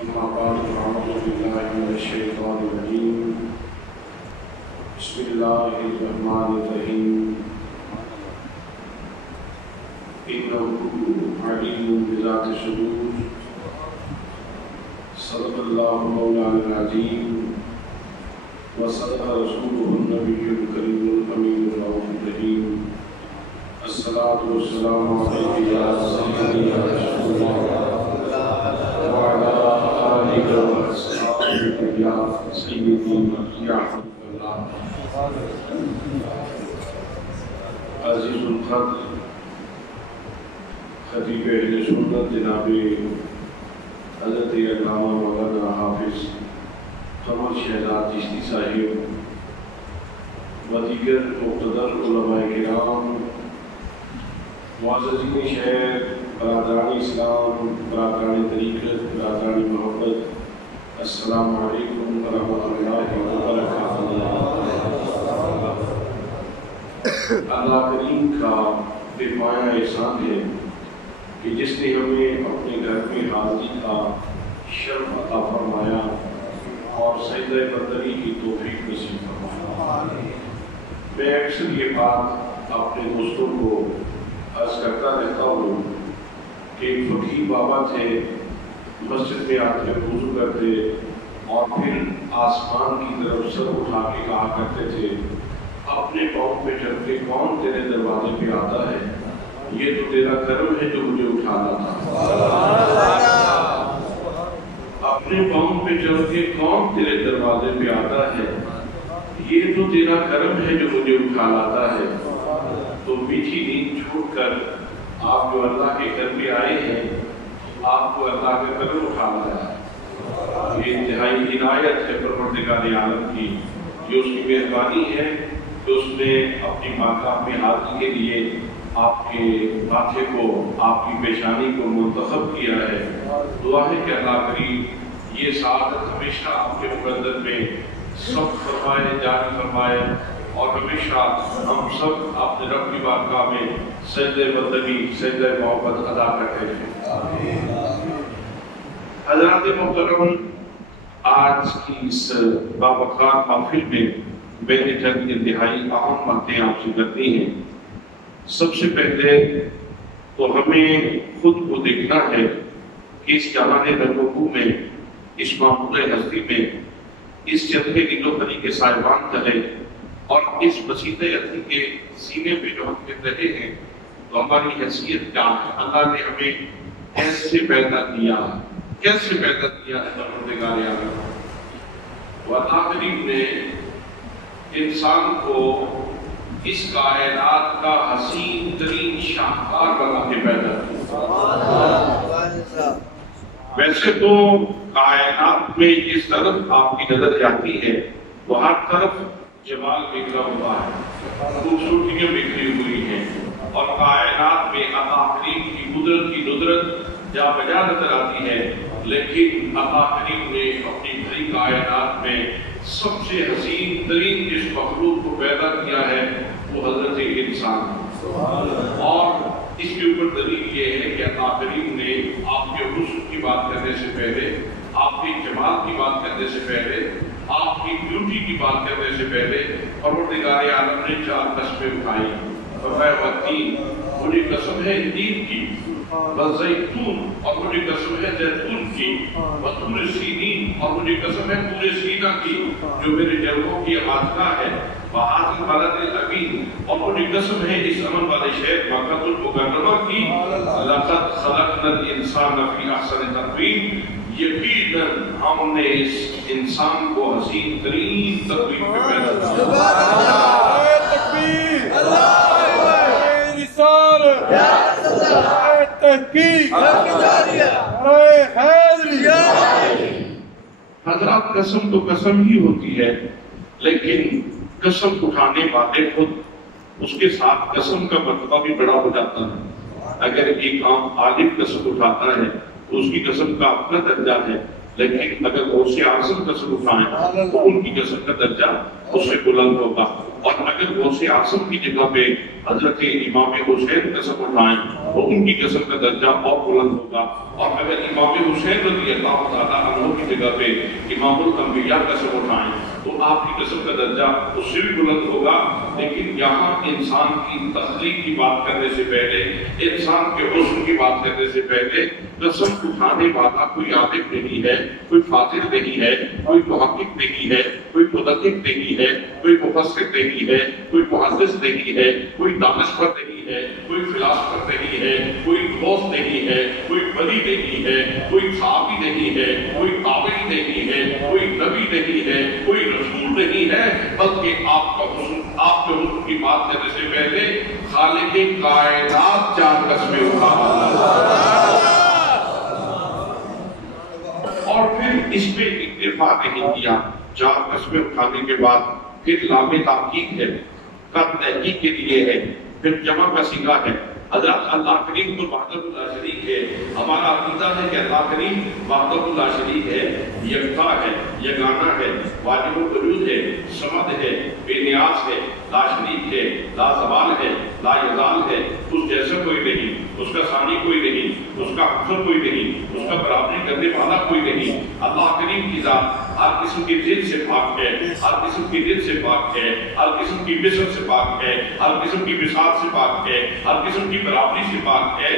أما بعد فأعوذ بالله من الشيطان الرجيم بسم الله الرحمن الرحيم إنه عليم بذات الصدور صدق الله مولانا العظيم وصدق رسوله النبي الكريم الأمين الرؤوف الرحيم الصلاة والسلام عليك يا سيدي يا رسول الله وعلى آلك وأصحابك يا سيدي يا حبيب الله عزیز القدر خطیب اہل سنت جناب حضرت علامہ مولانا حافظ قمر شہزاد چشتی صاحب و دیگر مقتدر علماء کرام، معززین شہر، برادران اسلام، برادران طریقت، برادران محبت، السلام علیکم ورحمۃ اللہ وبرکاتہ۔ اللہ کریم کا بے پایا احسان ہے کہ جس نے ہمیں اپنے گھر میں حاضری کا شرف عطا فرمایا اور سجدہ بندگی کی توفیق نصیب فرمایا۔ میں اکثر یہ بات اپنے دوستوں کو عرض کرتا رہتا ہوں کہ ایک فقیہ بابا تھے، مسجد میں آ کر وضو کرتے اور پھر آسمان کی طرف سر اٹھا کے کہا کرتے تھے، اپنے پاؤں پہ چل کے کون تیرے دروازے پہ آتا ہے؟ یہ تو تیرا کرم ہے جو مجھے اٹھانا تھا۔ اپنے پاؤں پہ چل کے کون تیرے دروازے پہ آتا ہے؟ یہ تو تیرا کرم ہے جو مجھے اٹھا لاتا ہے۔ تو میٹھی نیند چھوڑ کر آپ جو اللہ کے گھر پہ آئے ہیں، آپ کو اللہ کا کرم اٹھا لایا ہے۔ یہ انتہائی عنایت ہے پروردگار عالم کی، یہ اس کی مہربانی ہے کہ اس نے اپنی ماقام میں حاضری کے لیے آپ کے ماتھے کو، آپ کی پیشانی کو منتخب کیا ہے۔ دعا ہے کہ اللہ کریم یہ سعادت ہمیشہ آپ کے مقدر میں سب فرمائے، جاری فرمائے، اور ہمیشہ ہم سب اپنے رب کی بارگاہ میں سجدہ بندگی، سجدہ محبت ادا کرتے ہیں۔ حضرات محترم، آج کی اس باوقار محفل میں میں نے چند انتہائی اہم باتیں آپ سے کرنی ہیں۔ سب سے پہلے تو ہمیں خود کو دیکھنا ہے کہ اس جہان نبوت میں، اس معمول ہستی میں، اس جبہے دل و خری کے سائبان تلے اور اس مسیح عطی کے سینے پہ جو ہم گر رہے ہیں، تو ہماری حیثیت کیا ہے؟ اللہ نے ہمیں کیسے پیدا کیا ہے؟ کیسے پیدا کیا ہے پروردگار عالم؟ اللہ کریم نے انسان کو اس کائنات کا حسین ترین شاہکار بنا کے پیدا کیا۔ ویسے تو کائنات میں جس طرف آپ کی نظر جاتی ہے وہ ہر طرف جمال بکھرا ہوا ہے، خوبصورتیاں بکھری ہوئی ہیں، اور کائنات میں اللہ کریم کی قدرت کی ندرت جا بجا نظر آتی ہے، لیکن اللہ کریم نے اپنی بھری کائنات میں سب سے حسین ترین جس مخلوق کو پیدا کیا ہے وہ حضرت انسان ہے۔ اور اس کے اوپر دلیل یہ ہے کہ اللہ کریم نے آپ کے حسن کی بات کرنے سے پہلے، آپ کے جمال کی بات کرنے سے پہلے، آپ کی بیوٹی کی بات کرنے سے پہلے پروردگار عالم نے 4 قسمیں اٹھائی۔ فرمایا والتین، مجھے قسم ہے تین کی، والزیتون، اور مجھے قسم ہے زیتون کی، وطور سینین، اور مجھے قسم ہے طور سینہ کی جو میرے جلووں کی آذگاہ ہے، وہذا البلد الامین، اور مجھے قسم ہے اس امن والے شہر مکہ المکرمہ کی، لقد خلقنا الانسان فی احسن تقویم، یقیناً ہم نے اس انسان کو حسین ترین تقویم میں پیدا کیا۔ تکبیر، اللہ رسالت، تحقیق، حیدری۔ حضرات، قسم تو قسم ہی ہوتی ہے، لیکن قسم اٹھانے والے خود اس کے ساتھ قسم کا مرتبہ بھی بڑا ہو جاتا ہے۔ اگر ایک عام عالم قسم اٹھاتا ہے تو اس کی قسم کا اپنا درجہ ہے، لیکن اگر غوث اعظم قسم اٹھائیں تو ان کی قسم کا درجہ اس سے بلند ہوگا۔ اور اگر غوث اعظم کی جگہ پہ حضرت امام حسین قسم اٹھائیں تو ان کی قسم کا درجہ اور بلند ہوگا، اور اگر امام حسین رضی اللہ تعالیٰ عنہ کی جگہ پہ امام الانبیاء قسم اٹھائیں تو آپ کی قسم کا درجہ اس سے بھی بلند ہوگا۔ لیکن یہاں انسان کی تخلیق کی بات کرنے سے پہلے، انسان کے حسن کی بات کرنے سے پہلے قسم اٹھانے والا کوئی عالم نہیں ہے، کوئی فاضل نہیں ہے، کوئی محقق نہیں ہے، کوئی مدقق نہیں ہے، کوئی مفسر نہیں ہے، کوئی محدث نہیں ہے، کوئی دانشور نہیں ہے، کوئی فلاسفر نہیں ہے، کوئی دوست نہیں ہے، کوئی ولی نہیں ہے، کوئی صحابی نہیں ہے، کوئی تابعی نہیں ہے، کوئی نبی نہیں ہے، کوئی رسول نہیں ہے، بلکہ آپ کا حسن، آپ کے حسن کی بات کرنے سے پہلے خالق کائنات چار قسمیں اٹھا اور پھر اس پہ اکتفا نہیں کیا۔ چار قسمیں اٹھانے کے بعد پھر لام تحقیق ہے، کا تحقیق کے لیے ہے، پھر جمع کا صیغہ ہے۔ حضرت اللہ کریم تو وحدہ لا شریک ہے، ہمارا عقیدہ ہے کہ اللہ کریم وحدہ لا شریک ہے، یکتا ہے، یگانہ ہے، واجب الوجود ہے، صمد ہے، بے نیاز ہے، لا شریک ہے، لا زوال ہے، لا یزال ہے، اس جیسا کوئی نہیں، اس کا ثانی کوئی نہیں، اس کا ہمسر کوئی نہیں، اس کا برابری کرنے والا کوئی نہیں۔ اللہ کریم کی ذات ہر قسم کی ضد سے پاک ہے، ہر قسم کی ضد سے پاک ہے، ہر قسم کی مثل سے پاک ہے، ہر قسم کی مثال سے پاک ہے، ہر قسم کی برابری سے پاک ہے۔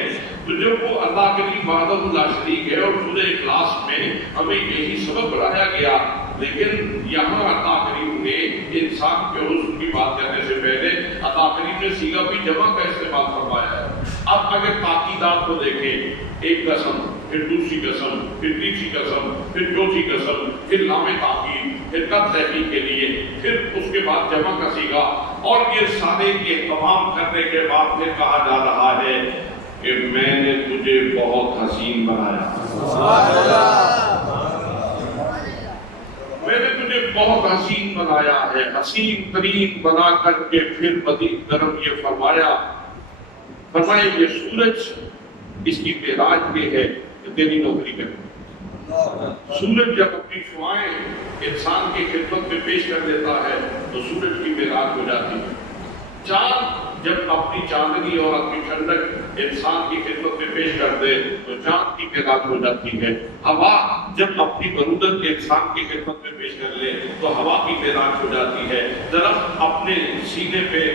تو جب وہ اللہ کریم وحدہ لا شریک ہے، اور سورہ اخلاص میں ہمیں یہی سبق بتایا گیا، لیکن یہاں اللہ کریم نے انسان کے حسن کی بات کرنے سے پہلے اللہ کریم نے صیغہ بھی جمع کا استعمال فرمایا ہے۔ اب اگر تاکیدات کو دیکھیں، ایک قسم، پھر دوسری قسم، پھر تیسری قسم، پھر چوتھی قسم، پھر لام تاکید، پھر قد تحقیق کے لیے، پھر اس کے بعد جمع کا صیغہ، اور یہ سارے کے تمام کرنے کے بعد پھر کہا جا رہا ہے کہ میں نے تجھے بہت حسین بنایا، میں نے تجھے بہت حسین بنایا ہے۔ حسین ترین بنا کر کے پھر مزید گرم یہ فرمایا یہ سورج، اس کی معراج یہ ہے کہ تیری نوکری کرے۔ سورج جب اپنی شعائیں انسان کی خدمت میں پیش کر دیتا ہے تو سورج کی معراج ہو جاتی ہے۔ چاند جب اپنی چاندنی اور اپنی ٹھنڈک انسان کی خدمت میں پیش کر دے تو چاند کی معراج ہو جاتی ہے۔ ہوا جب اپنی برودت انسان کی خدمت میں پیش کر لے تو ہوا کی معراج ہو جاتی ہے۔ درخت اپنے سینے پہ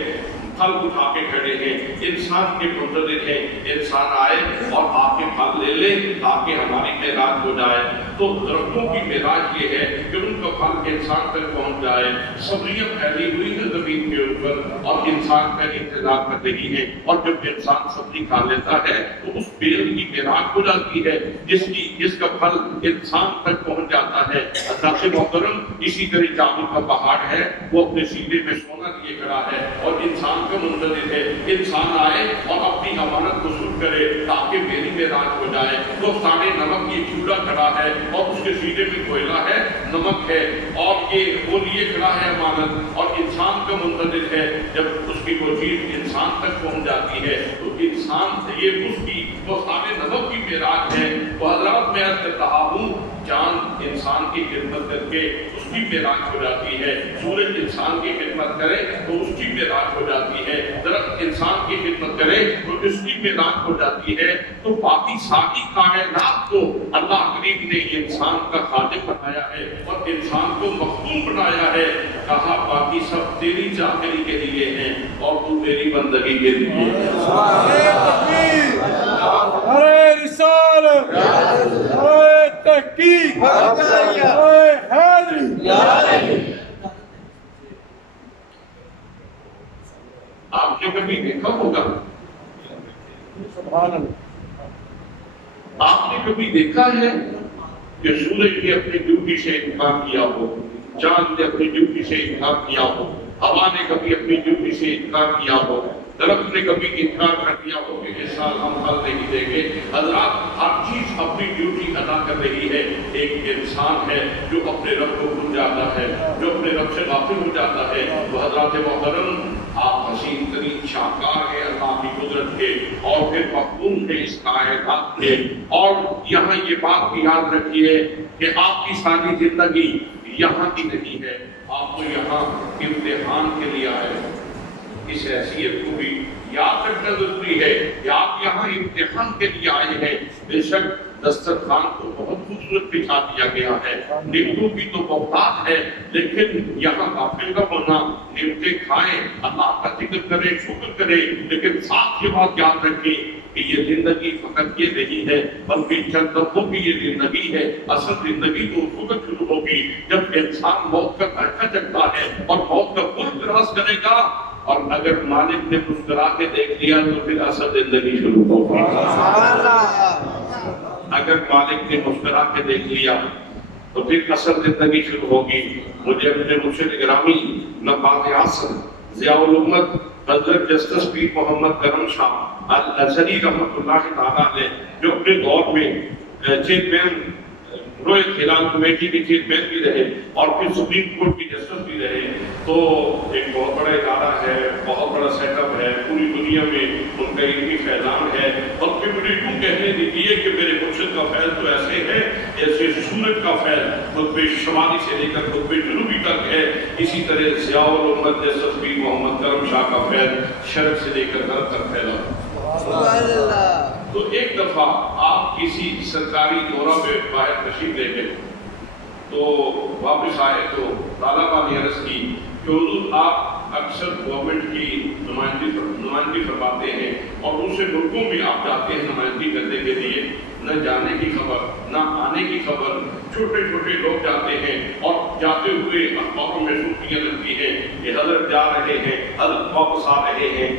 پھل اٹھا کے کھڑے ہیں، انسان کے منتظر ہیں انسان آئے اور آپ کے پھل لے لے تاکہ ہماری معراج ہو جائے۔ تو درختوں کی معراج یہ ہے کہ ان کا پھل انسان تک پہنچ جائے۔ سبزیاں پھیلی ہوئی ہیں زمین کے اوپر اور انسان کا انتظار کر رہی ہے، اور جب انسان سبزی کھا لیتا ہے تو اس بیل کی معراج ہو جاتی ہے جس کا پھل انسان تک پہنچ جاتا ہے۔ اللہ سے محترم، اسی طرح چاول کا پہاڑ ہے، وہ اپنے سینے میں سونا لیے کھڑا ہے اور انسان کا منتظر ہے انسان آئے اور اپنی امانت کو سن کرے تاکہ میری معراج ہو جائے۔ تو سارے نمک یہ چولہا کھڑا ہے اور اس کے سینے میں کوئلہ ہے، نمک ہے، اور یہ وہ لیے کھڑا ہے امانت اور انسان کا منتظر ہے۔ جب اس کی وہ چیز انسان تک پہنچ جاتی ہے تو انسان سے یہ اس کی وہ سارے نمک کی معراج ہے۔ تو حضرات میں عرض کرتا ہوں، چاند انسان کی خدمت کر کے اس کی معراج ہو جاتی ہے، سورج انسان کی خدمت کرے تو اس کی معراج ہو جاتی ہے، درخت انسان کی خدمت کرے تو اس کی معراج ہو جاتی ہے۔ تو باقی ساری کائنات کو اللہ کریم نے انسان کا خالق بنایا ہے اور انسان کو مخدوم بنایا ہے۔ کہا باقی سب تیری چاکری کے لیے ہیں اور تو میری بندگی کے لیے ہے۔ ارے رسالت، ارے تحقیق، ارے حیدری۔ آپ نے کبھی دیکھا ہوگا، سبحان اللہ، آپ نے کبھی دیکھا ہے کہ سورج نے اپنی ڈیوٹی سے انکار کیا ہو، چاند نے اپنی ڈیوٹی سے انکار کیا ہو، ہوا نے کبھی اپنی ڈیوٹی سے انکار کیا ہو، درخت نے کبھی انکار کر دیا ہو کہ اس سال ہم پھل نہیں دیں گے؟ حضرات، ہر چیز اپنی ڈیوٹی ادا کر رہی ہے۔ ایک انسان ہے جو اپنے رب کو بھول جاتا ہے، جو اپنے رب سے غافل ہو جاتا ہے۔ تو حضرات محترم، آپ حسین ترین شاہکار ہیں اللہ کی قدرت کے، اور پھر مخدوم ہے اس کائنات کے۔ اور یہاں یہ بات بھی یاد رکھیے کہ آپ کی ساری زندگی یہاں کی نہیں ہے، آپ تو یہاں امتحان کے لیے آئے ہیں۔ اس حیثیت کو بھی یاد رکھنا ضروری ہے کہ آپ یہاں امتحان کے لیے آئے ہیں۔ بے شک دسترخوان کو بہت خوبصورت بچھا دیا گیا ہے، نعمتوں کی تو بہتات ہے، لیکن یہاں غافل نہ ہونا، نعمتیں کھائیں، اللہ کا ذکر کریں، شکر کریں، لیکن ساتھ یہ بات یاد رکھیں کہ یہ زندگی فقط یہ نہیں ہے بلکہ چند لمحوں کی یہ زندگی ہے۔ اصل زندگی تو اس وقت شروع ہوگی جب انسان موت کا دھکا چکتا ہے اور موت کا پل کراس کرے گا، اور اگر مالک نے مسکرا کے دیکھ لیا تو پھر اصل زندگی شروع ہوگی۔ اگر مالک نے مسکرا کے دیکھ لیا تو پھر اصل زندگی شروع ہوگی۔ مجھے اپنے مرشد گرامی نبات اعظم ضیاء الامت حضرت جسٹس پیر محمد کرم شاہ الازہری رحمۃ اللہ تعالیٰ نے، جو اپنے دور میں چیئرمین رویل ہلال کمیٹی کے چیئرمین بھی رہے اور پھر سپریم کورٹ کی جسٹس بھی رہے، تو ایک بہت بڑا ادارہ ہے، بہت بڑا سیٹ اپ ہے، پوری دنیا میں ان کا علمی فیضان ہے۔ اور پھر مجھے یوں کہنے دیجیے کہ میرے مرشد کا فیض تو ایسے ہے جیسے سورج کا فیض قطب شمالی سے لے کر قطب جنوبی تک ہے، اسی طرح ضیاء الامت جسٹس پیر محمد کرم شاہ کا فیض شرق سے لے کر غرب تک پھیلا۔ تو ایک دفعہ آپ کسی سرکاری دورہ پہ باہر تشریف لے گئے تو واپس آئے تو طالبہ نے عرض کی کہ حضور آپ اکثر گورنمنٹ کی نمائندگی فرماتے ہیں اور دوسرے ملکوں میں آپ جاتے ہیں نمائندگی کرنے کے لیے، نہ جانے کی خبر نہ آنے کی خبر، چھوٹے چھوٹے لوگ جاتے ہیں اور جاتے ہوئے اخباروں میں سرخیاں لگتی ہیں کہ حضرت جا رہے ہیں، حضرت واپس آ رہے ہیں۔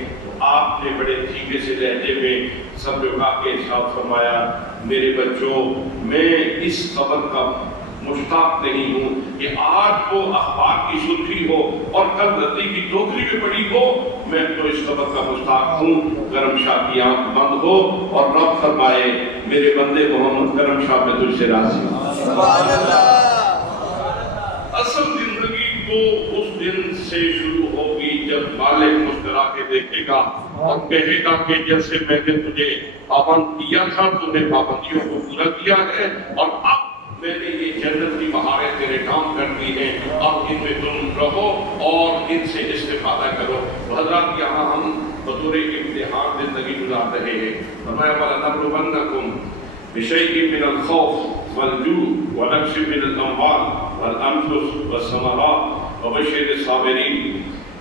آپ نے بڑے دھیمے سے لہجے میں سب لوگوں کے ارشاد فرمایا، میرے بچوں میں اس خبر کا مشتاق نہیں ہوں کہ آج کو اخبار کی سرخی ہو اور کل ردی کی ٹوکری میں پڑی ہو، میں تو اس خبر کا مشتاق ہوں کرم شاہ کی آنکھ بند ہو اور رب فرمائے میرے بندے محمد کرم شاہ میں تجھ سے راضی ہوں۔ سبحان اللہ۔ اصل زندگی تو اس دن سے شروع ہوگی جب مالک مسکرا کے دیکھے گا اور کہے گا کہ جیسے میں نے تجھے پابند کیا تھا تو نے پابندیوں کو پورا کیا ہے اور اب میں نے یہ جنت کی بہاریں تیرے کام کر دی ہیں، اب ان میں تم رہو اور ان سے استفادہ کرو۔ حضرات یہاں ہم بطور امتحان زندگی گزار رہے ہیں۔ فرمایا وَلَنَبْلُوَنَّكُمْ بِشَيْءٍ مِّنَ الْخَوْفِ وَالْجُوعِ وَنَقْصٍ مِّنَ الْأَمْوَالِ وَالْأَنفُسِ وَالثَّمَرَاتِ وَبَشِّرِ الصَّابِرِينَ،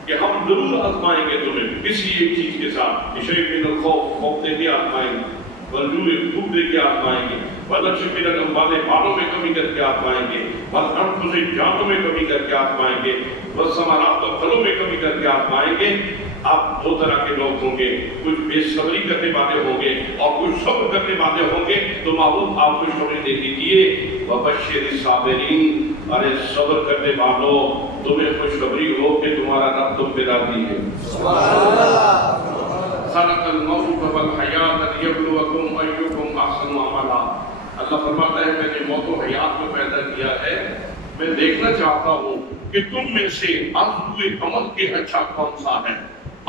کہ ہم ضرور آزمائیں گے تمہیں کسی ایک چیز کے ساتھ، بِشَيْءٍ مِّنَ الْخَوْفِ خوف دے کے آزمائیں گے، والجوع بھوک دے کے آزمائیں گے، وَنَقْصٍ مِّنَ الْأَمْوَالِ مالوں میں کمی کر کے آزمائیں گے، وَالْأَنفُسِ جانوں میں کمی کر کے آزمائیں گے، وَالثَّمَرَاتِ پھلوں میں کمی کر کے آزمائیں گے۔ آپ دو طرح کے لوگ ہوں گے، کچھ بے صبری کرنے والے ہوں گے اور کچھ صبر کرنے والے ہوں گے، تو معبود آپ کو خوشخبری دے دیجیے وَبَشِّرِ الصَّابِرِينَ، ارے صبر کرنے والوں تمہیں خوشخبری ہو کہ تمہارا رب تم پہ راضی ہے۔ سبحان اللہ۔ خلق الموت والحیات لیبلوکم ایکم احسن عملا، اللہ فرماتا ہے میں نے موت و حیات کو پیدا کیا ہے، میں دیکھنا چاہتا ہوں کہ تم میں سے عزم عمل کے اچھا کون سا ہے۔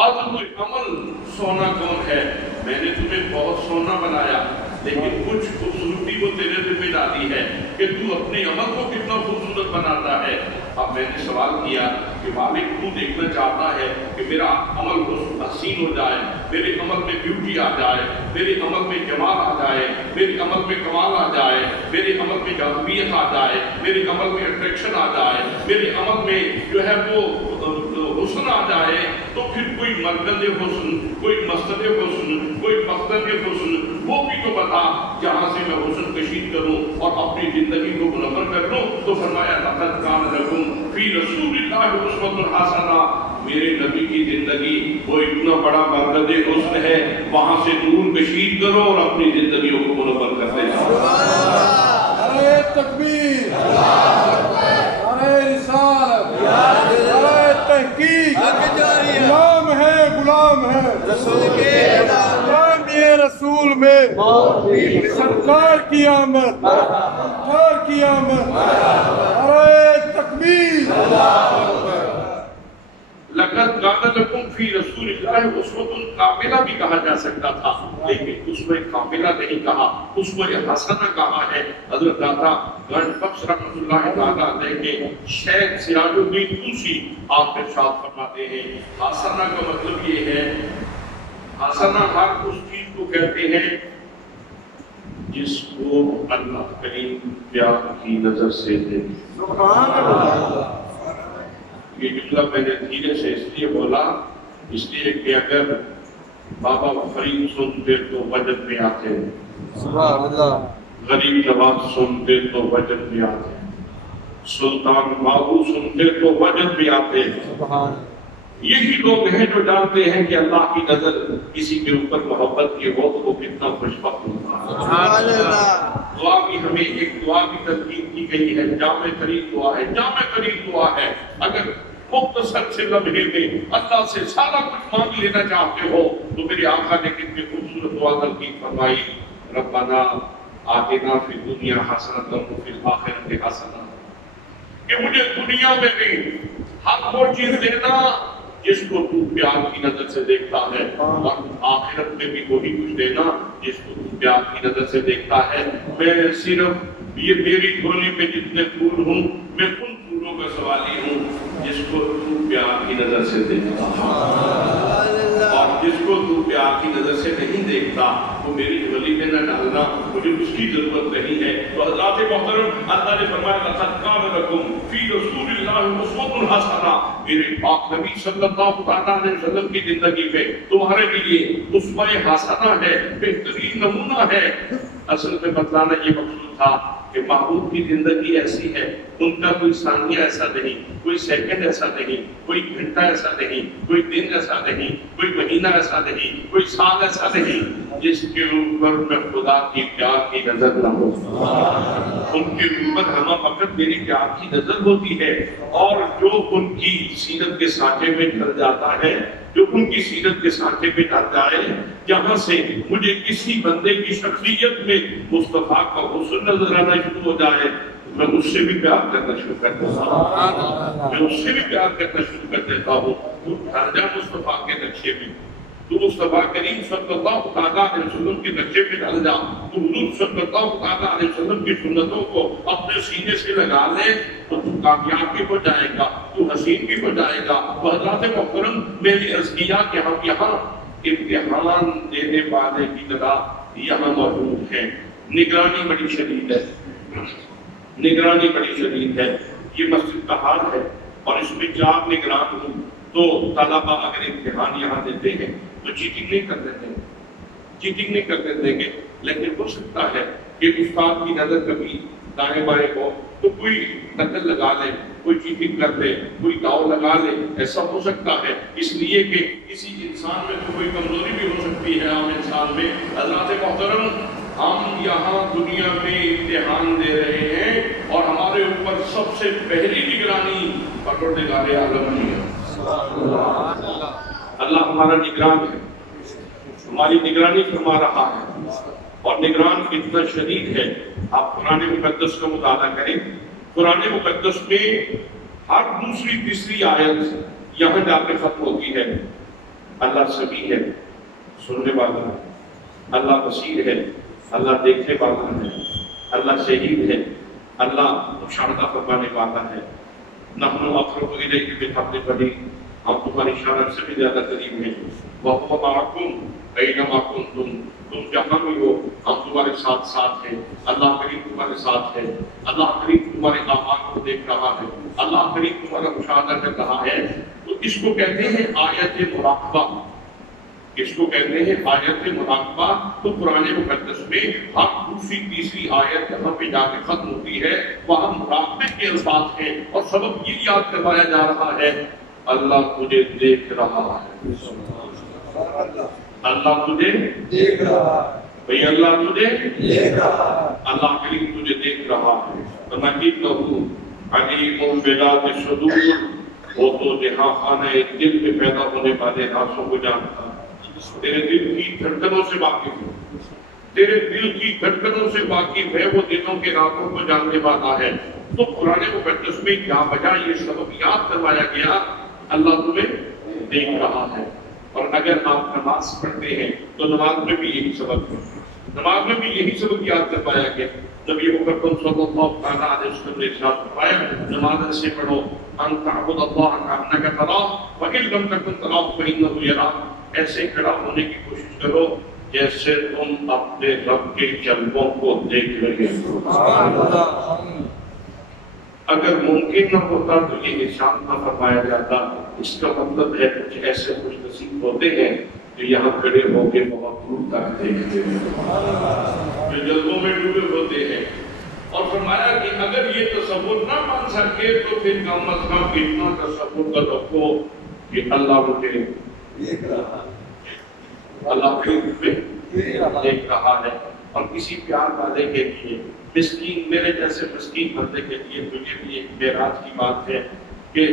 عزم عمل سونا کون ہے؟ میں نے تمہیں بہت سونا بنایا لیکن کچھ خوبصورتی کو تیرے ذمہ ڈالی ہے کہ تو اپنے عمل کو کتنا خوبصورت بناتا ہے۔ اب میں نے سوال کیا کہ مالک تو دیکھنا چاہتا ہے کہ میرا عمل حسین ہو جائے، میرے عمل میں بیوٹی آ جائے، میرے عمل میں جمال آ جائے، میرے عمل میں کمال آ جائے، میرے عمل میں جاذبیت آ جائے، میرے عمل میں اٹریکشن آ جائے، میرے عمل میں جو ہے وہ حسن آ جائے، تو پھر کوئی مرکز حسن، کوئی مسند حسن، کوئی مقصد حسن، وہ بھی تو بتا جہاں سے میں حسن کشید کروں اور اپنی زندگی کو منور کر لوں۔ تو فرمایا لقد کان لکم فی رسول اللہ اسوۃ حسنہ، میرے نبی کی زندگی وہ اتنا بڑا مرکز حسن ہے، وہاں سے نور کشید کرو اور اپنی زندگیوں کو منور کرتے جاؤ۔ نعرہ تکبیر، نعرہ رسالت، نعرہ تحقیق، غلام ہے غلام ہے رسول کے غلام، یہ رسول میں سرکار کی آمد، سرکار کی آمد، نعرہ تکبیر۔ لَقَدْ كَانَ لَكُمْ فِي رَسُولِ اللَّهِ أُسْوَةٌ کاملہ بھی کہا جا سکتا تھا، لیکن اسوہ کاملہ نہیں کہا، اسوہ حسنہ کہا ہے۔ حضرت داتا گنج بخش رحمۃ اللہ تعالیٰ علیہ کے شیخ سراج الدین طوسی آپ ارشاد فرماتے ہیں حسنہ کا مطلب یہ ہے، حسنہ ہر اس چیز کو کہتے ہیں جس کو اللہ کریم پیار کی نظر سے دیکھے۔ سبحان اللہ۔ یہ جملہ میں نے دھیرے سے اس لیے بولا، اس لیے کہ اگر بابا فرید سنتے تو وجد میں آتے، سبحان اللہ، غریب نواز سنتے تو وجد میں آتے، سلطان بابو سنتے تو وجد میں آتے۔ یہی لوگ ہیں جو جانتے ہیں کہ اللہ کی نظر کسی کے اوپر محبت کی ہو تو وہ کتنا خوشبخت ہوتا ہے۔ دعا بھی ہمیں ایک دعا کی تلقین کی گئی ہے، جامع ترین دعا ہے، جامع ترین دعا ہے۔ اگر مختصر سے لمحے میں اللہ سے سارا کچھ مانگ لینا چاہتے ہو تو میرے آقا نے کتنی خوبصورت دعا تلقین فرمائی، ربنا آتنا فی الدنیا حسنۃ وفی الآخرۃ حسنۃ، کہ مجھے دنیا میں بھی ہر وہ چیز دینا جس کو تو پیار کی نظر سے دیکھتا ہے، اور آخرت میں بھی وہی کچھ دینا جس کو تو پیار کی نظر سے دیکھتا ہے۔ میں صرف یہ میری جھولی میں جتنے پھول ہوں میں ان پھولوں کا سوالی ہوں جس کو تو پیار کی نظر سے دیکھتا ہے، اور جس کو تو پیار کی نظر سے نہیں دیکھتا وہ میری جھولی میں نہ ڈالنا، مجھے اس کی ضرورت نہیں ہے۔ تو حضرات محترم، اللہ نے فرمایا لَقَدْ كَانَ لَكُمْ فِي رَسُولِ اللَّهِ أُسْوَةٌ حَسَنَةٌ، میرے پاک نبی صلی اللہ علیہ وسلم کی زندگی میں تمہارے لیے اسوہ حسنہ ہے، بہترین نمونہ ہے۔ اصل میں بتلانا یہ مقصود تھا کہ محبوب کی زندگی ایسی ہے، ان کا کوئی ثانیہ ایسا نہیں، کوئی سیکنڈ ایسا نہیں، کوئی گھنٹہ ایسا نہیں، کوئی دن ایسا نہیں، کوئی مہینہ ایسا نہیں، کوئی سال ایسا نہیں جس کے اوپر میں خدا کی پیار کی نظر نہ ہو۔ ان کے اوپر ہمہ وقت میری پیار کی نظر ہوتی ہے، اور جو ان کی سیرت کے سانچے میں ڈھل جاتا ہے، جو ان کی سیرت کے سانچے میں ڈھل جائے، جہاں سے مجھے کسی بندے کی شخصیت میں مصطفیٰ کا حسن نظر آنا شروع ہو جائے، میں اس سے بھی پیار کرنا شروع کر دیتا ہوں، میں اس سے بھی پیار کرنا شروع کر دیتا ہوں۔ تو ڈھل جا مصطفیٰ کے نقشے میں، تو مصطفیٰ کریم صلی اللہ علیہ وسلم کے نقشے میں ڈل جا، تو حضور صلی اللہ علیہ وسلم کی سنتوں کو اپنے سینے سے لگا لے تو تو کامیاب بھی ہو جائے گا، تو حسین بھی ہو جائے گا۔ تو حضرات محترم، میں نے عرض کیا کہ ہم یہاں امتحان دینے والے کی طرح یہاں موجود ہیں۔ نگرانی بڑی شدید ہے، نگرانی بڑی شدید ہے۔ یہ مسجد کا حال ہے، اور اس میں 4 نگران ہوں، تو طلبہ اگر امتحان یہاں دیتے ہیں تو چیٹنگ نہیں کر دیتے ہیں، چیٹنگ نہیں کر دیتے ہیں، لیکن ہو سکتا ہے کہ استاد کی نظر کبھی دائیں بائیں ہو تو کوئی نقل لگا لے، کوئی چیٹنگ کر لے، کوئی داؤ لگا لے، ایسا ہو سکتا ہے۔ اس لیے کہ کسی انسان میں تو کوئی کمزوری بھی ہو سکتی ہے، عام انسان میں۔ حضرات محترم، ہم یہاں دنیا میں امتحان دے رہے ہیں، اور ہمارے اوپر سب سے پہلی نگرانی پروردگار عالم کی ہے۔ اللہ ہمارا نگران ہے، ہماری نگرانی فرما رہا ہے، اور نگران اتنا شدید ہے۔ آپ قرآن مقدس کا مطالعہ کریں، قرآن مقدس میں ہر دوسری تیسری آیت یہاں جا کے ختم ہوتی ہے اللہ سمیع ہے، سننے والا ہے، اللہ بصیر ہے، اللہ دیکھنے والا ہے، اللہ شہید ہے، اللہ مشاہدہ فرمانے والا ہے۔ نحن اقرب الیک من حبل الورید، ہم تمہاری شان سے بھی زیادہ قریب ہیں۔ وَهُوَ مَعَكُمْ أَيْنَمَا كُنتُمْ، تم جہاں بھی ہو ہم تمہارے ساتھ ساتھ ہیں۔ اللہ کریم تمہارے ساتھ ہے، اللہ کریم تمہارے اعمال کو دیکھ رہا ہے، اللہ کریم تمہارا مشاہدہ کر رہا ہے۔ تو اس کو کہتے ہیں آیت مراقبہ، اس کو کہتے ہیں آیت مراقبہ۔ تو قرآن مقدس میں ہر دوسری تیسری آیت جہاں پہ جا کے ختم ہوتی ہے وہاں مراقبے کے الفاظ ہیں، اور سبب یہ یاد کروایا جا رہا ہے اللہ تجھے دیکھ رہا ہے، اللہ تجھے دیکھ رہا ہے، بھئی اللہ تجھے دیکھ رہا ہے، اللہ کریم تجھے دیکھ رہا ہے۔ فَنَجِدْنَهُ عَلِيمٌ بِذَاتِ الصُّدُورِ، وہ تو جہاں خانہ دل میں پیدا ہونے والے رازوں کو جانتا ہے، تیرے دل کی دھڑکنوں سے واقف ہے، تیرے دل کی دھڑکنوں سے واقف ہے، وہ دلوں کے رازوں کو جاننے والا ہے۔ تو قرآن مقدس میں کیا وجہ یہ سبب یاد کروایا گیا اللہ تمہیں دیکھ رہا ہے۔ اور اگر آپ نماز پڑھتے ہیں تو نماز میں بھی یہی سبق ہے، نماز میں بھی یہی سبق یاد کروایا گیا۔ نبی مکرم صلی اللہ علیہ وسلم نے ارشاد فرمایا نماز ایسے پڑھو ان تعبد اللہ کانک تراہ وان لم تکن تراہ فانہ یراک، ایسے کھڑا ہونے کی کوشش کرو جیسے تم اپنے رب کے جلووں کو دیکھ رہے ہو۔ اگر ممکن نہ ہوتا تو یہ ارشاد نہ فرمایا جاتا۔ اس کا مطلب ہے کچھ ایسے خوش نصیب ہوتے ہیں جو یہاں کھڑے ہو کے بہت دور تک دیکھتے ہیں، جو جلووں میں ڈوبے ہوتے ہیں۔ اور فرمایا کہ اگر یہ تصور نہ مان سکے تو پھر کم از کم اتنا تصور کر رکھو کہ اللہ مجھے دیکھ رہا ہے، اللہ کے روپ میں دیکھ رہا ہے۔ اور کسی پیار والے کے لیے، مسکین میرے جیسے مسکین بندے کے لیے مجھے بھی ایک معراج کی بات ہے کہ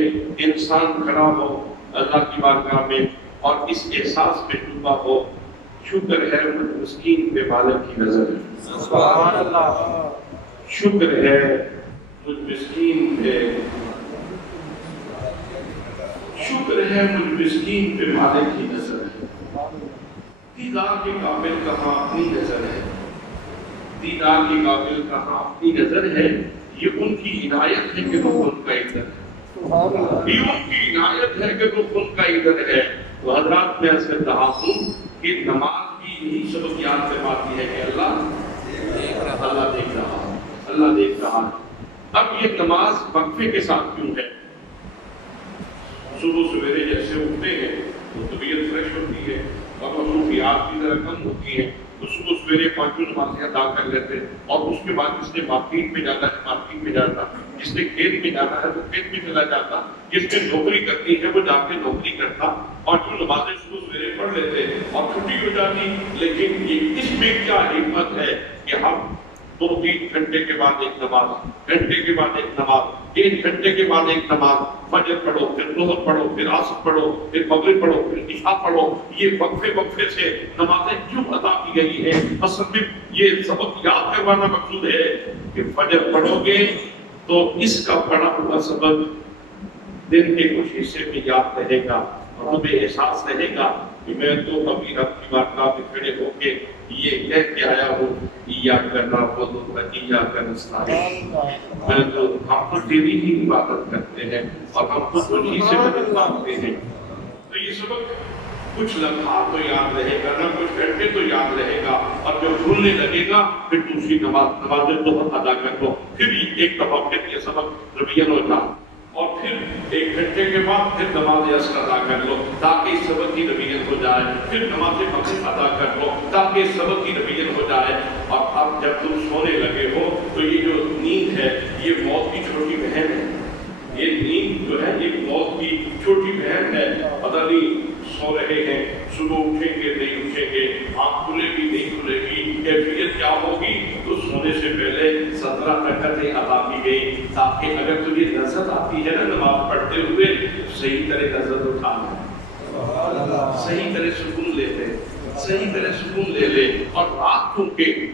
انسان کھڑا ہو اللہ کی بارگاہ میں اور اس احساس میں ڈوبا ہو شکر ہے مجھ مسکین پہ مالک کی نظر ہے، سبحان اللہ، شکر ہے مجھ مسکین پہ، شکر ہے مجھ مسکین پہ مالک کی نظر ہے۔ دیدار کے قابل کہاں اپنی نظر ہے، دیدار کے قابل کہاں اپنی نظر ہے، یہ ان کی عنایت ہے کہ وہ ان کا ادھر ہے، یہ ان کی عنایت ہے کہ وہ ان کا ادھر ہے۔ تو حضرات میں اس سے کہا ہوں کہ نماز بھی یہی سبق یاد کرواتی ہے کہ اللہ دیکھ رہا ہے، اللہ دیکھ رہا ہے۔ اب یہ نماز وقفے کے ساتھ کیوں ہے؟ صبح سویرے جیسے اٹھتے ہیں تو طبیعت فریش ہوتی ہے اور مصروفیات کی طرح کم ہوتی ہیں، تو صبح سویرے پانچوں نمازیں ادا کر لیتے ہیں اور اس کے بعد جس نے مارکیٹ میں جانا ہے مارکیٹ میں جاتا، جس نے کھیت میں جانا ہے تو کھیت میں چلا جاتا، جس نے نوکری کرنی ہے وہ جا کے نوکری کرتا، اور جو نمازیں صبح سویرے پڑھ لیتے اور چھٹی ہو جاتی۔ لیکن یہ اس میں کیا حکمت ہے کہ ہم 2-3 گھنٹے کے بعد ایک نماز، گھنٹے کے بعد ایک نماز، 1 گھنٹے کے بعد ایک نماز، فجر پڑھو پھر ظہر پڑھو پھر عصر پڑھو پھر مغرب پڑھو پھر عشاء پڑھو، یہ وقفے سے نمازیں کیوں عطا کی گئی ہیں؟ اصل میں یہ سبق یاد کروانا مقصود ہے کہ فجر پڑھو گے تو اس کا پڑھا ہوا سبق دن کے کچھ حصے میں یاد رہے گا اور تمہیں احساس رہے گا کہ میں تو ابھی رب کی بارگاہ میں کھڑے ہو کے یہ کہہ کے آیا ہوں ایاک نعبد و ایاک نستعین، میں تو ہم تو تیری ہی عبادت کرتے ہیں اور ہم تو تجھی سے مدد مانگتے ہیں۔ تو یہ سبق کچھ لمحات تو یاد رہے گا نہ کچھ گھنٹے تو یاد رہے گا، اور جب بھولنے لگے گا پھر دوسری نماز ظہر ادا کر لو، پھر ایک دفعہ پھر یہ سبق ریویژن ہو جائے اور پھر 1 گھنٹے کے بعد پھر نماز عصر ادا کر لو تاکہ اس سبق کی ریویژن ہو جائے، پھر نماز مغرب ادا کر لو تاکہ اس سبق کی ریویژن ہو جائے۔ اور اب جب تم سونے لگے ہو تو یہ جو نیند ہے یہ موت کی چھوٹی بہن ہے، یہ نیند جو ہے یہ موت کی چھوٹی بہن ہے۔ پتہ نہیں سو رہے ہیں، صبح اٹھیں گے نہیں اٹھیں گے، آنکھ کھلے گی نہیں کھلے گی، کیفیت کیا ہوگی؟ تو سونے سے پہلے 17 رکعتیں ادا کی گئی تاکہ اگر تجھے لذت آتی ہے نا نماز پڑھتے ہوئے صحیح طرح لذت اٹھا لے، صحیح طرح سکون لے لے، صحیح طرح سکون لے لے۔ اور رات کیونکہ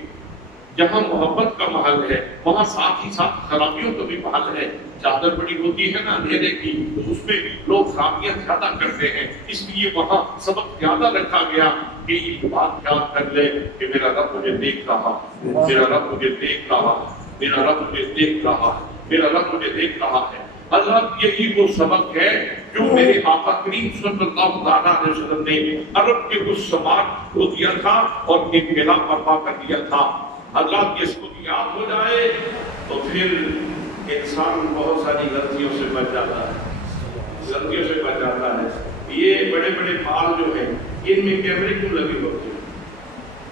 جہاں محبت کا محل ہے وہاں ساتھ ہی ساتھ خرابیوں کا بھی محل ہے، چادر بڑی ہوتی ہے نا اندھیرے کی تو اس میں لوگ خرابیاں زیادہ کرتے ہیں، اس لیے وہاں سبق زیادہ رکھا گیا کہ یہ بات یاد کر لے کہ میرا رب مجھے دیکھ رہا، میرا رب مجھے دیکھ رہا، میرا رب مجھے دیکھ رہا، میرا رب مجھے دیکھ رہا ہے۔ حضرت یہی وہ سبق ہے جو میرے آقا کریم صلی اللہ علیہ وسلم نے عرب کے اس سماج کو دیا تھا اور انقلاب برپا کر دیا تھا۔ حضرات یہ سبق یاد ہو جائے تو پھر انسان بہت ساری غلطیوں سے بچ جاتا ہے، غلطیوں سے بچ جاتا ہے۔ یہ بڑے بڑے مال جو ہیں ان میں کیمرے کیوں لگے ہوتے ہیں؟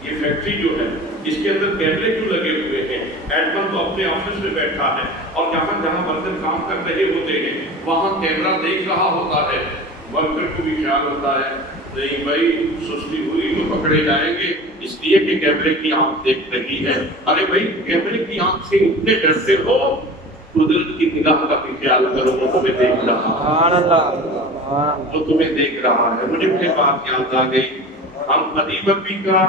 یہ فیکٹری جو ہے اس کے اندر کیمرے کیوں لگے ہوئے ہیں؟ ایڈمن تو اپنے آفس میں بیٹھا ہے اور جہاں جہاں ورکر کام کر رہے ہوتے ہیں وہاں کیمرہ دیکھ رہا ہوتا ہے، ورکر کو بھی خیال ہوتا ہے نہیں بھائی سستی ہوئی تو پکڑے جائیں گے اس لیے کہ کیمرے کی آنکھ دیکھ رہی ہے۔ ارے بھائی کیمرے کی آنکھ سے اتنے ڈرتے ہو، قدرت کی نگاہ کا بھی خیال کرو، وہ تمہیں دیکھ رہا ہے، وہ تمہیں دیکھ رہا ہے۔ مجھے پھر بات یاد آ گئی، ہم ادیب ابی کا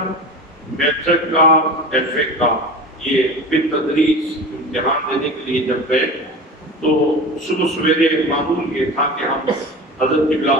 میٹرک کا ایف اے کا یہ بالتدریج امتحان دینے کے لیے جب گئے تو صبح سویرے معمول یہ تھا کہ ہم حضرت قبلہ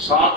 7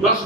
10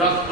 10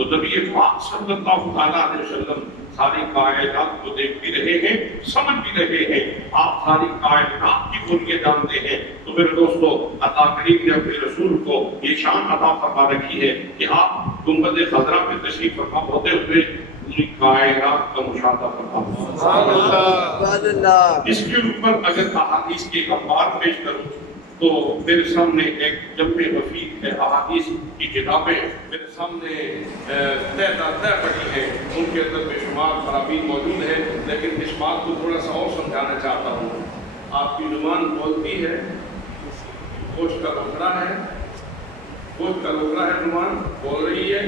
تو نبی پاک صلی اللہ علیہ وسلم ساری کائنات کو دیکھ بھی رہے ہیں، سمجھ بھی رہے ہیں، آپ ساری کائنات کی بنیاں جانتے ہیں۔ تو میرے دوستو، اللہ کریم نے اپنے رسول کو یہ شان عطا فرما رکھی ہے کہ آپ گنبد خضرا میں تشریف فرما ہوتے ہوئے پوری کائنات کا مشاہدہ فرما۔ اس کے اوپر اگر احادیث کے اخبار پیش کروں تو میرے سامنے ایک جمع وفید ہے، احادیث کی کتابیں میرے سامنے طے پڑی ہیں، ان کے اندر بے شمار خرابین موجود ہے، لیکن اس بات کو تھوڑا سا اور سمجھانا چاہتا ہوں۔ آپ کی زبان بولتی ہے، گوشت کا لوکڑا ہے، گوشت کا لوکڑا ہے، زبان بول رہی ہے،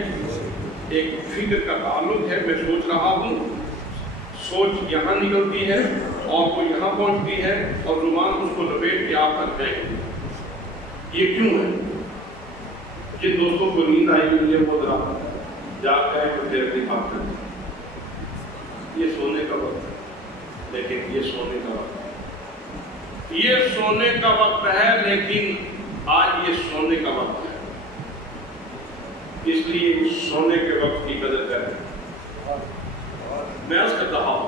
ایک فکر کا تعلق ہے، میں سوچ رہا ہوں، سوچ یہاں نکلتی ہے اور وہ یہاں پہنچتی ہے اور زبان اس کو لپیٹ کے آپ تک ہے۔ یہ کیوں ہے؟ جن دوستوں کو نیند آئی ہوئی ہے وہ ذرا جاگ گئے تو دیر نہیں بات کرتے۔ یہ سونے کا وقت ہے، لیکن یہ سونے کا وقت ہے، یہ سونے کا وقت ہے، لیکن آج یہ سونے کا وقت ہے، اس لیے سونے کے وقت کی قدر کریں۔ میں عرض کرتا ہوں،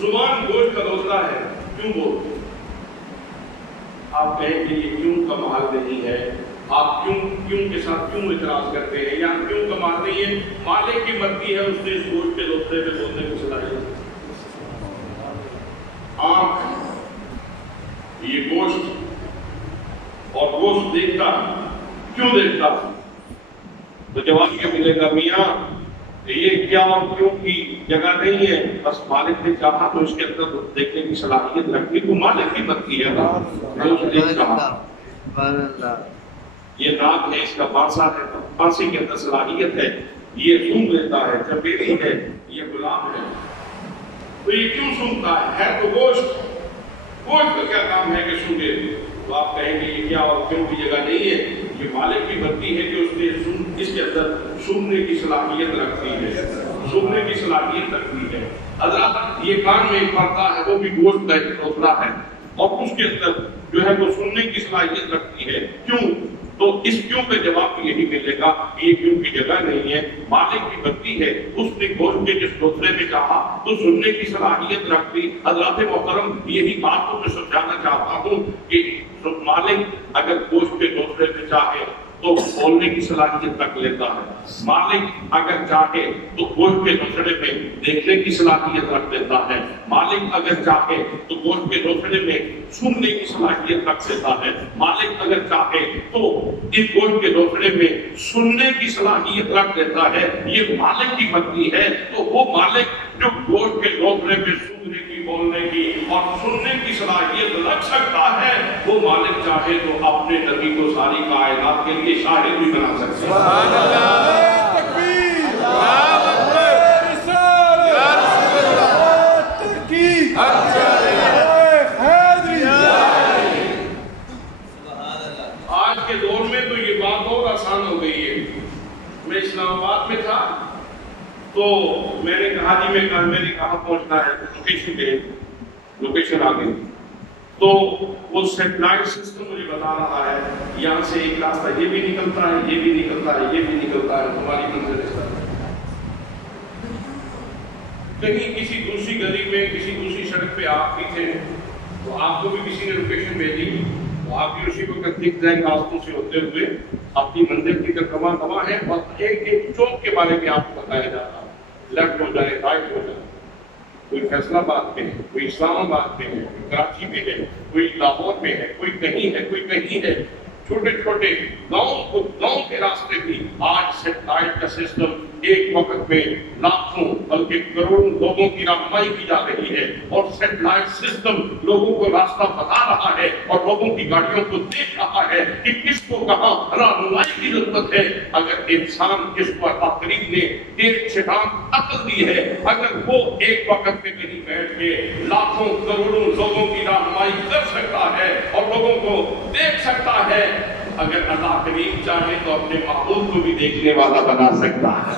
زبان گوشت کا لوکڑا ہے، کیوں بولتے ہیں؟ آپ کہیں کہ یہ کیوں کا محل نہیں ہے، آپ کیوں کے ساتھ کیوں اعتراض کرتے ہیں، یا کیوں کا محل نہیں ہے؟ مالک کی مرضی ہے، اس نے اس گوشت کے لوکڑے پہ بولنے کی صلاحیت۔ آنکھ یہ گوشت اور گوشت دیکھتا ہے، کیوں دیکھتا ہے؟ تو جواب یہ ملے گا، میاں یہ کیا اور کیوں کی جگہ نہیں ہے، بس مالک نے چاہا تو اس کے اندر دیکھنے کی صلاحیت رکھنی، تو مالک کی مرضی ہے نا، یہ ناک ہے، اس کا پانسا ہے، پانسے کے اندر صلاحیت ہے، یہ سونگ لیتا ہے، چپیری ہے، یہ غلام ہے، تو یہ کیوں سونگتا ہے تو گوشت کا کیا کام ہے کہ سونگے؟ تو آپ کہیں گے یہ کیا اور کیوں کی جگہ نہیں ہے، یہ مالک کی مرضی ہے کہ اس نے اس کے اندر سونگنے کی صلاحیت رکھتی ہے، سونگنے کی صلاحیت رکھتی ہے۔ حضرات یہ کان میں ایک پردہ ہے، وہ بھی گوشت کا ایک ٹوکرا ہے، اور اس کے اندر جو ہے وہ سننے کی صلاحیت رکھتی ہے، کیوں؟ تو اس کیوں کا جواب یہی ملے گا کہ یہ کیوں کی جگہ نہیں ہے، مالک کی مرضی ہے، اس نے گوشت کے جس ٹوکرے میں چاہا تو سننے کی صلاحیت رکھتی۔ حضرات محترم یہی بات کو میں سمجھانا چاہتا ہوں کہ مالک اگر گوشت کے ٹوکرے میں چاہے تو بولنے کی صلاحیت رکھ لیتا ہے، مالک اگر چاہے تو گوشت کے ٹوکرے میں دیکھنے کی صلاحیت رکھ دیتا ہے، مالک اگر چاہے تو گوشت کے ٹوکرے میں سننے کی صلاحیت رکھ دیتا ہے، مالک اگر چاہے تو اس گوشت کے ٹوکرے میں سننے کی صلاحیت رکھ دیتا ہے۔ یہ مالک کی مرضی ہے، تو وہ مالک جو گوشت کے ٹوکرے میں سننے کی، بولنے کی اور سننے کی صلاحیت رکھ سکتا ہے، وہ مالک چاہے تو اپنے نبی کو ساری کائنات کے لیے شاہد بھی بنا سکتے ہیں۔ آج کے دور میں تو یہ بات اور آسان ہو گئی ہے۔ میں اسلام آباد میں تھا تو میں نے کہا جی میرے کہاں پہنچنا ہے، لوکیشن آ گئی، تو وہ سیٹلائٹ سسٹم مجھے بتا رہا ہے یہاں سے ایک راستہ یہ بھی نکلتا ہے، یہ بھی نکلتا ہے، یہ بھی نکلتا ہے، ہماری منزل اس طرح۔ کہیں کسی دوسری گلی میں، کسی دوسری سڑک پہ آپ بھی تھے تو آپ کو بھی کسی نے لوکیشن بھیجی، تو آپ بھی اسی وقت دکھ جائیں راستوں سے ہوتے ہوئے اپنی منزل کی طرف رواں ہے، اور ایک ایک چوک کے بارے میں آپ کو بتایا جاتا ہے، لیفٹ ہو جائے، رائٹ ہو جائے، کوئی فیصلہ آباد میں ہے، کوئی اسلام آباد میں ہے، کوئی کراچی میں ہے، کوئی لاہور میں ہے، کوئی کہیں ہے، کوئی کہیں ہے۔ چھوٹے چھوٹے گاؤں کے راستے بھی آج سیٹلائٹ کا سسٹم ایک وقت میں لاکھوں بلکہ کروڑوں لوگوں کی رہنمائی کی جا رہی ہے، اور سیٹلائٹ سسٹم لوگوں کو راستہ بتا رہا ہے اور لوگوں کی گاڑیوں کو دیکھ رہا ہے کہ کس کو کہاں رہنمائی کی ضرورت ہے۔ اگر انسان جس کو اللہ کریم نے ایک شیطان عقل دی ہے، اگر وہ ایک وقت میں کہیں بیٹھ کے لاکھوں کروڑوں لوگوں کی رہنمائی کر سکتا ہے اور لوگوں کو دیکھ سکتا ہے، اگر اللہ کریم چاہے تو اپنے محبوب کو بھی دیکھنے والا بنا سکتا ہے۔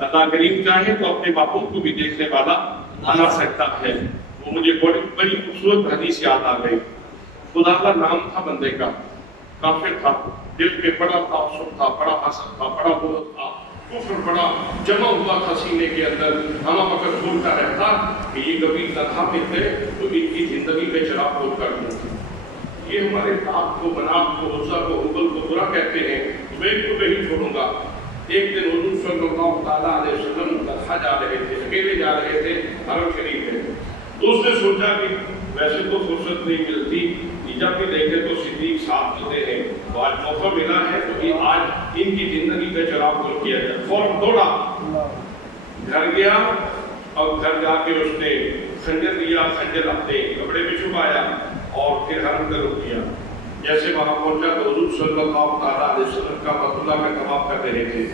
اللہ کریم چاہے تو اپنے محبوب کو بھی دیکھنے والا بنا سکتا ہے۔ وہ مجھے بڑی خوبصورت حدیث یاد آ گئی۔ خدا کا نام تھا بندے کا، کافر تھا، دل میں بڑا تعصب تھا، بڑا حسد تھا، بڑا بغض تھا، کفر بڑا جمع ہوا تھا سینے کے اندر. ہمہ وقت بولتا رہتا کہ یہ کبھی تنہا میں تھے تو ان کی زندگی میں چراغ کھول کر دوں. یہ ہمارے تاق کو، مناف کو، عزا کو، حبل کو برا کہتے ہیں، میں ان کو نہیں چھوڑوں گا. ایک دن حضور صلی اللہ تعالیٰ علیہ وسلم تنہا جا رہے تھے، اکیلے جا رہے تھے حرم شریف میں. تو اس نے سوچا کہ ویسے تو فرصت نہیں ملتی، جب بھی دیکھے تو صدیق صاحب ہوتے ہیں، تو آج موقع ملا ہے تو یہ آج ان کی زندگی کا چراغ کھول کیا جائے. فوراً دوڑا، گھر گیا اور گھر جا کے اس نے خنجر لیا، خنجر اپنے کپڑے میں چھپایا اور پھر حرم کا رخ کیا. جیسے وہاں پہنچا تو حضور صلی اللہ تعالیٰ علیہ وسلم کا بیت اللہ کا طواف کر رہے تھے.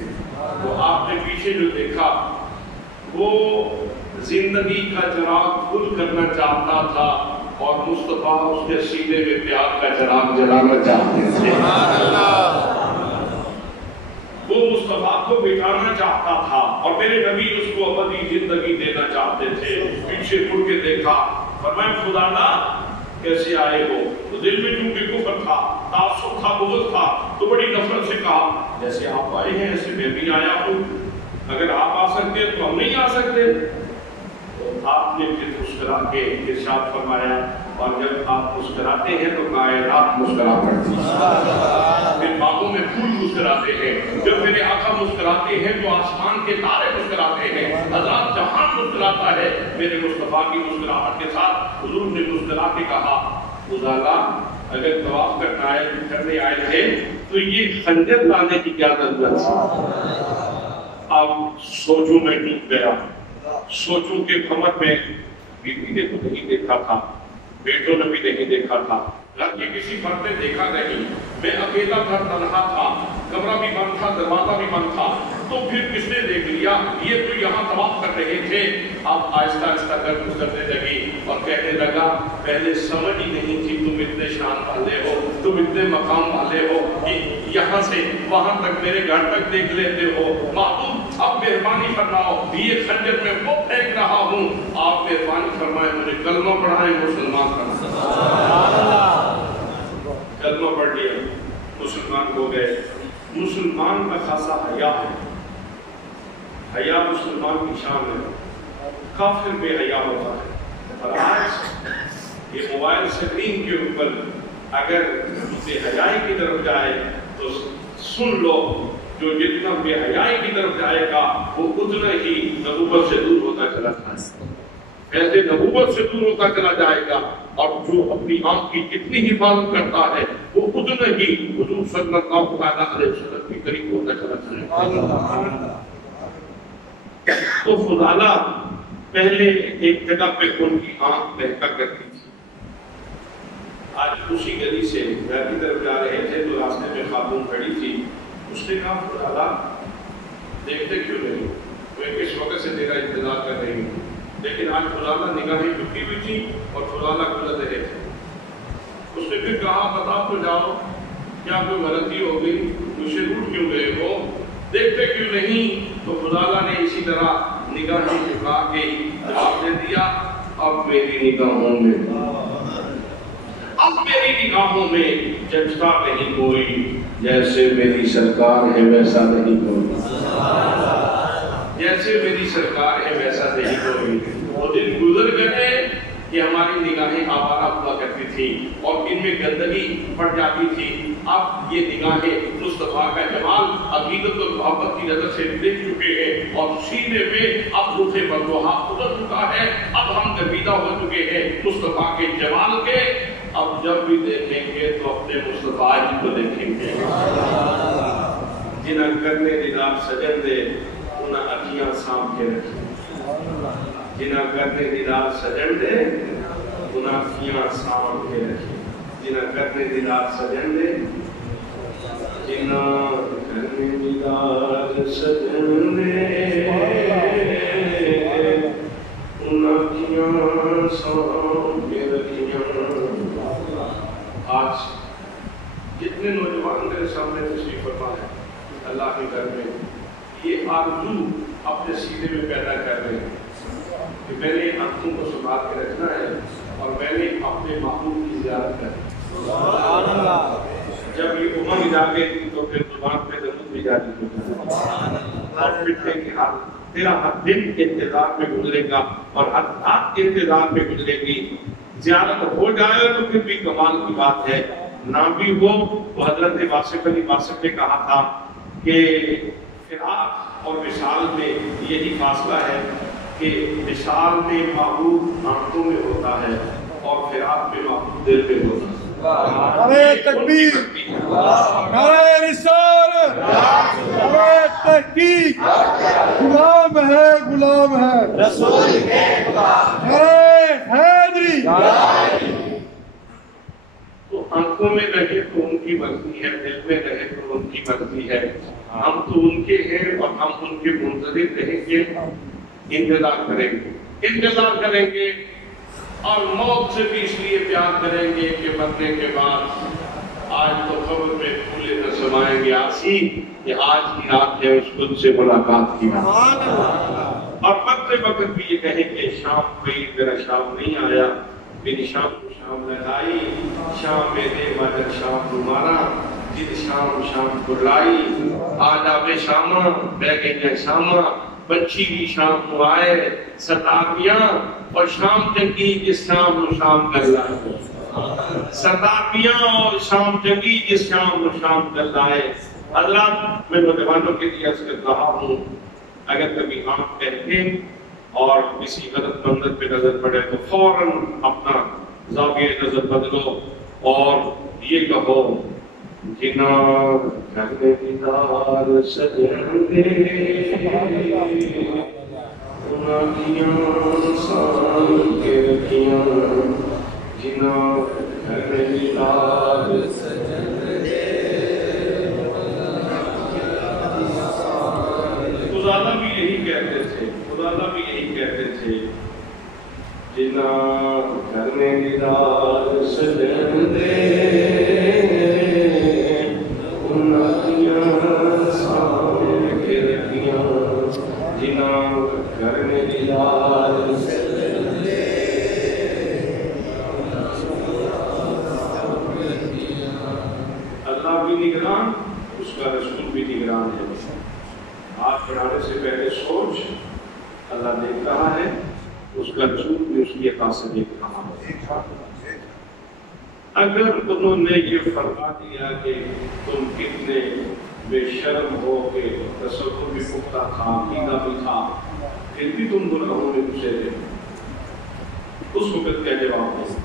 تو آپ نے پیچھے جو دیکھا وہ زندگی کا چراغ کھل کرنا چاہتا تھا اور مصطفیٰ اس کے سینے میں پیار کا چراغ جلانا چاہتے تھے. وہ مصطفیٰ کو بٹھانا چاہتا تھا اور میرے نبی اس کو ابدی زندگی دینا چاہتے تھے. پیچھے مڑ کے دیکھا، فرمایا خدا نہ کیسے آئے ہو؟ تو دل میں چونکہ کفر تھا، تعصب تھا، بغض تھا، تو بڑی نفرت سے کہا جیسے آپ آئے ہیں ایسے میں بھی آیا ہوں، اگر آپ آ سکتے تو ہم نہیں آ سکتے. آپ نے پھر مسکرا کے ارشاد فرمایا اور جب آپ مسکراتے ہیں تو کائنات مسکرا پڑتی ہے، پھر باغوں میں پھول مسکراتے ہیں، جب میرے آقا مسکراتے ہیں تو آسمان کے تارے مسکراتے ہیں، حضرات جہاں مسکراتا ہے. میرے مصطفیٰ کی مسکراہٹ کے ساتھ حضور نے مسکرا کے کہا خدا اگر طواف کرنے آئے تھے تو یہ خنجر لانے کی کیا ضرورت تھی؟ اب سوچوں میں ڈوب گیا، سوچوں کے کمر میں بیوی نے تو نہیں دیکھا تھا، بیٹوں نے بھی نہیں دیکھا تھا، گھر کے کسی فرد نے دیکھا نہیں، میں اکیلا گھر تنہا تھا، کمرہ بھی بند تھا، دروازہ بھی بند تھا. تو پھر کس نے دیکھ لیا؟ یہ تو یہاں طواف کر رہے تھے. اب آہستہ آہستہ گردش کرنے لگی اور کہنے لگا پہلے سمجھ ہی نہیں تھی تم اتنے شان والے ہو، تم اتنے مقام والے ہو کہ یہاں سے وہاں تک میرے گھر تک دیکھ لیتے ہو. محبوب اب مہربانی فرماؤ، یہ خنجر میں وہ پھینک رہا ہوں، آپ مہربانی فرمائے مجھے کلمہ پڑھائیں، مسلمان کرنا. کلمہ پڑھ لیا، مسلمان ہو گئے. مسلمان کا خاصا حیا ہے، حیا مسلمان کی شان ہے. کافر بے حیا ہوتا ہے. اور آج یہ موبائل سکرین کے اوپر اگر بے حیائی کی طرف جائے تو سن لو، جو جتنا بے حیائی کی طرف جائے گا وہ اتنا ہی نبوت سے دور ہوتا چلا جائے گا. ایسے نبوت سے دور ہوتا چلا جائے گا اور جو اپنی آنکھ کی جتنی حفاظت کرتا ہے وہ اتنا ہی حضور صلی اللہ علیہ وسلم کے قریب ہوتا چلا جائے گا. تو خدا پہلے ایک جگہ پہ ان کی آنکھ بہکا کرتی تھی. آج اسی گلی سے گھر کی طرف جا رہے تھے تو راستے میں خاتون کھڑی تھی. اس نے کہا خدا دیکھتے کیوں نہیں؟ میں کس وقت سے تیرا انتظار کر رہی ہوں. لیکن آج خدا نگاہیں جھکی ہوئی تھی اور خدا گزر رہے تھے. اس نے پھر کہا بتا تو جاؤ کیا کوئی غلطی ہو گئی؟ مجھے روٹ کیوں گئے ہو؟ دیکھتے کیوں نہیں؟ تو خدا نے اسی طرح نگاہیں جھکا کے جواب دے دیا اب میری نگاہوں میں جچتا نہیں کوئی، جیسے میری سرکار ہے ویسا نہیں کوئی، جیسے میری سرکار ہے ویسا نہیں کوئی. وہ دن گزر گئے کہ ہماری نگاہیں آوارہ ہوا کرتی تھی اور ان میں گندگی پڑ جاتی تھی. اب یہ نگاہیں مصطفیٰ کا جمال عقیدت اور محبت کی نظر سے دیکھ چکے ہیں اور سینے میں اب روح بردوہا اتر چکا ہے. اب ہم گرویدہ ہو چکے ہیں مصطفیٰ کے جمال کے. اب جب بھی دیکھیں گے تو اپنے مصطفیٰ ہی کو دیکھیں گے. جنہیں کرنے دیدار سجن دے انہیں اکھیاں سانپ کے رکھیں، جنہیں کرنے دیدار سجن دے انہیں اکھیاں سانپ کے رکھیں، جنہیں کرنے دیدار سجن دے جنہیں کرنے دیدار سجن دے انہیں اکھیاں سانپ کے رکھیں. آج جتنے نوجوان میرے سامنے تشریف فرما ہے اللہ کے گھر میں یہ آرزو اپنے سینے میں پیدا کر رہے ہیں کہ میں نے آنکھوں کو سنبھال کے رکھنا ہے اور میں نے اپنے محبوب کی زیارت کرنی ہے. جب یہ عمر جاگے گی تو پھر زبان پہ ضرور بھی جاری ہو جائے اور پھر کہ تیرا ہر دن انتظار میں گزرے گا اور ہر رات انتظار میں گزرے گی. زیارت ہو جائے تو پھر بھی کمال کی بات ہے، نہ بھی ہو تو حضرت واصف علی واصف نے کہا تھا کہ فراق اور وصال میں یہی فاصلہ ہے کہ وصال میں محبوب آنکھوں میں ہوتا ہے اور فراق میں محبوب دل میں ہوتا ہے. نعرہ تکبیر، نعرہ رسالت، نعرہ تحقیق، غلام ہے غلام ہے رسول کے غلام، نعرہ حیدری. تو آنکھوں میں رہے تو ان کی مرضی ہے، دل میں رہے تو ان کی مرضی ہے. ہم تو ان کے ہیں اور ہم ان کے منتظر رہیں گے، انتظار کریں گے، انتظار کریں گے اور موت سے بھی اس لیے پیار کریں گے کہ مرنے کے بعد آج تو قبر میں پھولے نہ سمائیں گے آسی کہ آج کی رات ہے اس خود سے ملاقات کی رات. اور مرتے وقت بھی یہ کہیں کہ شام کوئی میرا شام نہیں آیا، میری شام کو شام لگائی، شام میں دے مدر شام تمہارا جن شام شام کو لائی، آجا بے شامہ بہ گئی شامہ بچی بھی شام کو آئے ستاویاں اور شام جنگی جس شام و شام کر لائے، ستاویاں اور شام جنگی جس شام و شام کر لائے. حضرات میں نوجوانوں کے لیے عرض کر رہا ہوں، اگر کبھی آنکھ کہتے اور کسی غلط منظر پہ نظر پڑے تو فوراً اپنا زاویہ نظر بدلو اور یہ کہو جنا گھر میں دیدار سجن دے انہیاں سان کے رکھیاں جنا گھر میں دیدار سجن دے. خدادہ بھی یہی کہتے تھے، خدادہ بھی یہی کہتے تھے جنا گھر میں دیدار سجن دے گھر میں دیدار اللہ بھی نگران، اس کا رسول بھی نگران ہے. ہاتھ بڑھانے سے پہلے سوچ، اللہ دیکھ رہا ہے، اس کا رسول بھی اس کی عطا سے دیکھ رہا ہے. اگر انہوں نے یہ فرما دیا کہ تم کتنے بے شرم ہو کہ تصور بھی پختہ تھا، عقیدہ بھی تھا، پھر بھی تم گناہوں میں گھسے تھے، اس وقت کیا جواب دیں گے؟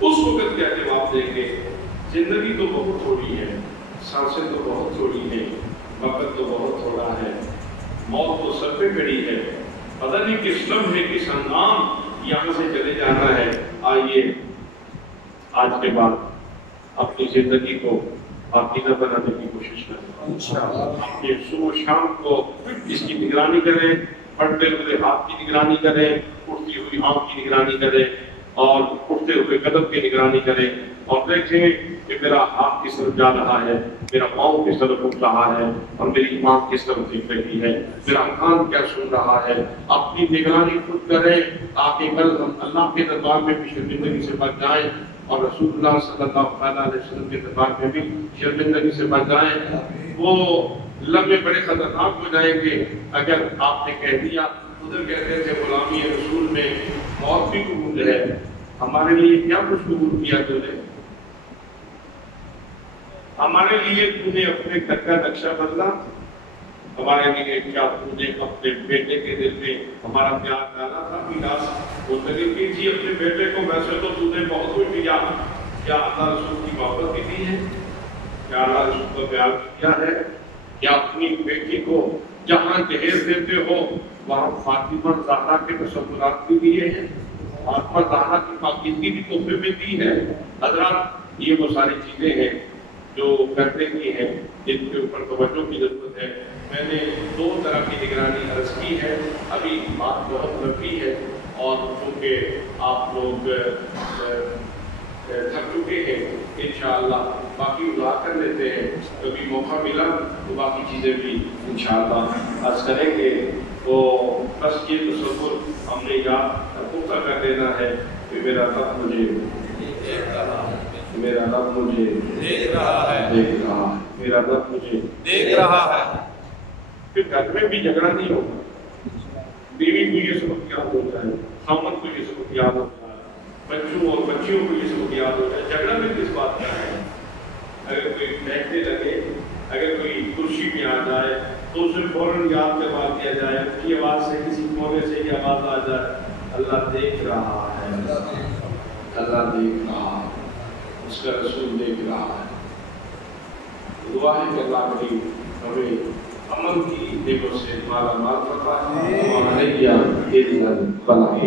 اس وقت کیا جواب دیں گے؟ زندگی تو بہت تھوڑی ہے، سانسیں تو بہت تھوڑی ہیں، وقت تو بہت تھوڑا ہے، موت تو سر پہ کھڑی ہے، پتہ نہیں کس لمحے کس ہنگام یہاں سے چلے جانا ہے. آئیے آج کے بعد اپنی زندگی کو پاکیزہ بنانے کی کوشش کریں. اپنے صبح شام کو اس کی نگرانی کریں، بڑھتے ہوئے ہاتھ کی نگرانی کریں، اٹھتی ہوئی آنکھ کی نگرانی کریں اور اٹھتے ہوئے قدم کی نگرانی کریں اور دیکھیں کہ میرا ہاتھ کس طرف جا رہا ہے، میرا پاؤں کس طرف اٹھ رہا ہے اور میری آنکھ کس طرف دیکھ رہی ہے، میرا کان کیا سن رہا ہے. اپنی نگرانی خود کریں تاکہ کل ہم اللہ کے دربار میں بھی شرمندگی سے بچ جائیں اور رسول اللہ صلی اللہ علیہ وسلم کے دربار میں بھی شرمندگی سے بچ جائیں. وہ لمحے بڑے خطرناک ہو جائیں گے اگر آپ نے کہہ دیا. ادھر کہتے تھے غلامی رسول میں موت بھی قبول ہے، ہمارے لیے کیا کچھ قبول کیا تو نے؟ ہمارے لیے تو نے اپنے گھر کا نقشہ بدلا، ہمارے لیے کیا تو نے اپنے بیٹے کے دل میں ہمارا پیار ڈالا تھا میراث وہ لگے کہ جی اپنے بیٹے کو ویسے تو تو نے بہت کچھ دیا، کیا اللہ رسول کی محبت بھی دی ہے؟ کیا اللہ رسول کا پیار کیا ہے؟ کیا اپنی بیٹی کو جہاں جہیز دیتے ہو وہاں فاطمہ زہرا کے تصورات بھی دیے ہیں، فاطمہ زہرا کی پاکیزگی بھی تحفے میں دی ہے؟ حضرات یہ وہ ساری چیزیں ہیں جو کرنے کی ہیں جن کے اوپر توجہ کی ضرورت ہے. میں نے دو طرح کی نگرانی عرض کی ہے، ابھی بات بہت لمبی ہے اور چونکہ آپ لوگ تھک چکے ہیں، انشاءاللہ باقی ادا کر لیتے ہیں، کبھی موقع ملا تو باقی چیزیں بھی انشاءاللہ عرض کریں گے. تو بس یہ تصور ہم نے یاد پختہ کر دینا ہے کہ میرا رب مجھے میرا رب مجھے دیکھ رہا ہے، دیکھ رہا ہے، میرا رب مجھے دیکھ رہا ہے۔ پھر گھر میں بھی جھگڑا نہیں ہوگا، بیوی کو یہ سبق یاد ہوتا ہے، خاوند کو یہ سبق یاد ہوتا ہے، بچوں اور بچیوں کو یہ سبق یاد ہوتا ہے۔ جھگڑا بھی کس بات کا ہے؟ اگر کوئی بہکنے لگے، اگر کوئی کرسی میں آ جائے تو اسے فوراً یاد کروا دیا جائے، اس کی آواز سے کسی کونے سے یہ آواز آ جائے، اللہ دیکھ رہا ہے، اللہ دیکھ رہا ہے، اس کا رسول دیکھ رہا ہے۔ دعا ہے کہ اللہ کریم ہمیں امن کی نعمتوں سے مالا مال فرمائے اور ہمیں دل فلاح